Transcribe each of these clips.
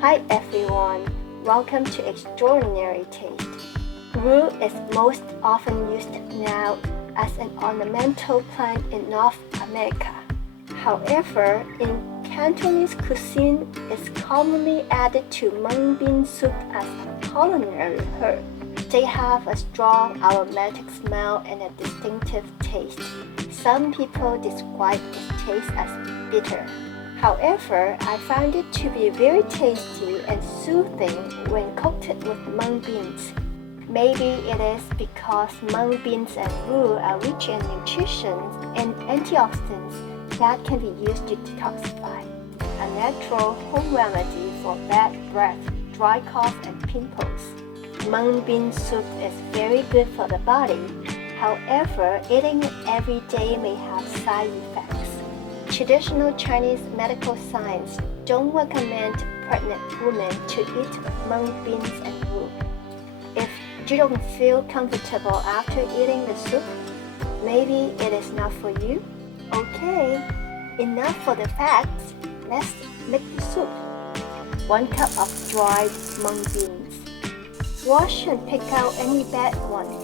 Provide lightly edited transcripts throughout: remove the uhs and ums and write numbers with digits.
Hi everyone, welcome to Extraordinary Taste. Rue is most often used now as an ornamental plant in North America. However, in Cantonese cuisine, it's commonly added to mung bean soup as a culinary herb. They have a strong aromatic smell and a distinctive taste. Some people describe its taste as bitter. However, I find it to be very tasty and soothing when cooked with mung beans. Maybe it is because mung beans and rue are rich in nutrition and antioxidants that can be used to detoxify. A natural home remedy for bad breath, dry cough, and pimples. Mung bean soup is very good for the body. However, eating it every day may have side effects. Traditional Chinese medical science don't recommend pregnant women to eat mung beans and rue. If you don't feel comfortable after eating the soup, maybe it is not for you? Okay, enough for the facts. Let's make the soup. 1 cup of dried mung beans. Wash and pick out any bad ones.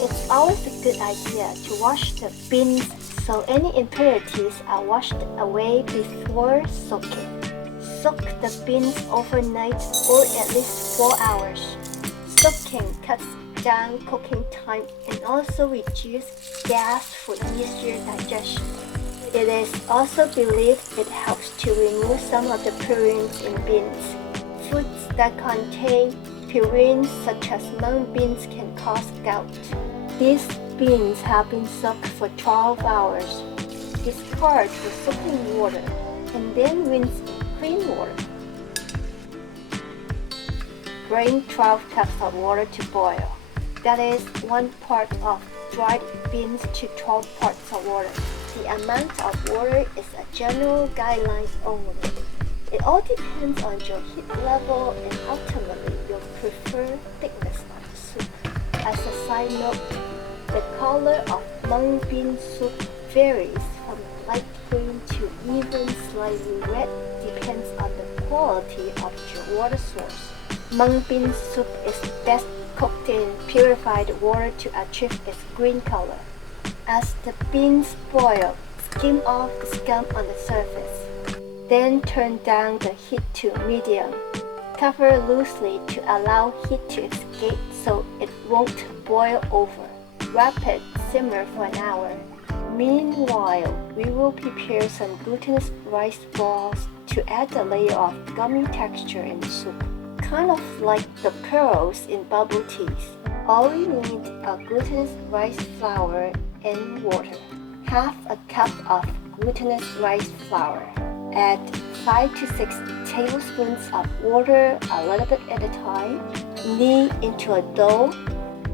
It's always a good idea to wash the beans so any impurities are washed away before soaking. Soak the beans overnight or at least 4 hours. Soaking cuts down cooking time and also reduces gas for easier digestion. It is also believed it helps to remove some of the purines in beans. Foods that contain purines such as mung beans can cause gout. These beans have been soaked for 12 hours. Discard the soaking water and then rinse in clean water. Bring 12 cups of water to boil. That is 1 part of dried beans to 12 parts of water. The amount of water is a general guideline only. It all depends on your heat level and ultimately your preferred thickness of the soup. As a side note, the color of mung bean soup varies from light green to even slightly red, depends on the quality of your water source. Mung bean soup is best cooked in purified water to achieve its green color. As the beans boil, skim off the scum on the surface. Then turn down the heat to medium. Cover loosely to allow heat to escape so it won't boil over. Rapid simmer for an hour. Meanwhile, we will prepare some glutinous rice balls to add a layer of gummy texture in the soup, kind of like the pearls in bubble teas. All we need are glutinous rice flour and water. Half a cup of glutinous rice flour. Add 5 to 6 tablespoons of water a little bit at a time. Knead into a dough.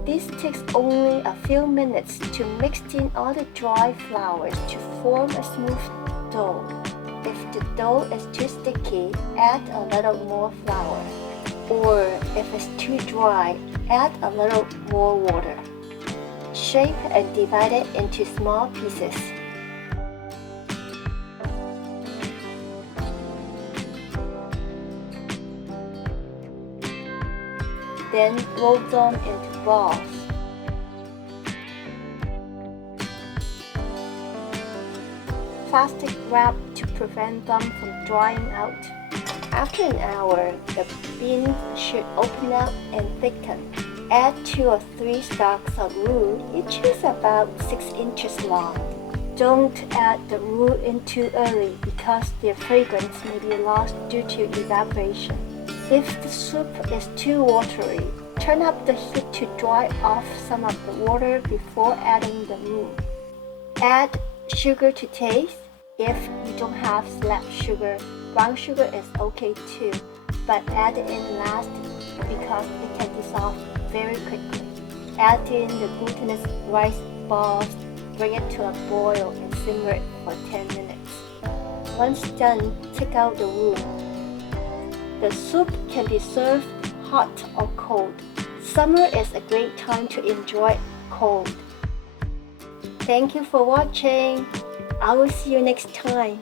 This takes only a few minutes to mix in all the dry flours to form a smooth dough. If the dough is too sticky, add a little more flour. Or if it's too dry, add a little more water. Shape and divide it into small pieces. Then roll them into balls. Plastic wrap to prevent them from drying out. After an hour, the beans should open up and thicken. Add 2 or 3 stalks of rue, each is about 6 inches long. Don't add the rue in too early because their fragrance may be lost due to evaporation. If the soup is too watery, turn up the heat to dry off some of the water before adding the rue. Add sugar to taste. If you don't have slab sugar, brown sugar is okay too, but add it in last because it can dissolve very quickly. Add in the glutinous rice balls, bring it to a boil and simmer it for 10 minutes. Once done, take out the rue. The soup can be served hot or cold. Summer is a great time to enjoy it cold. Thank you for watching. I will see you next time.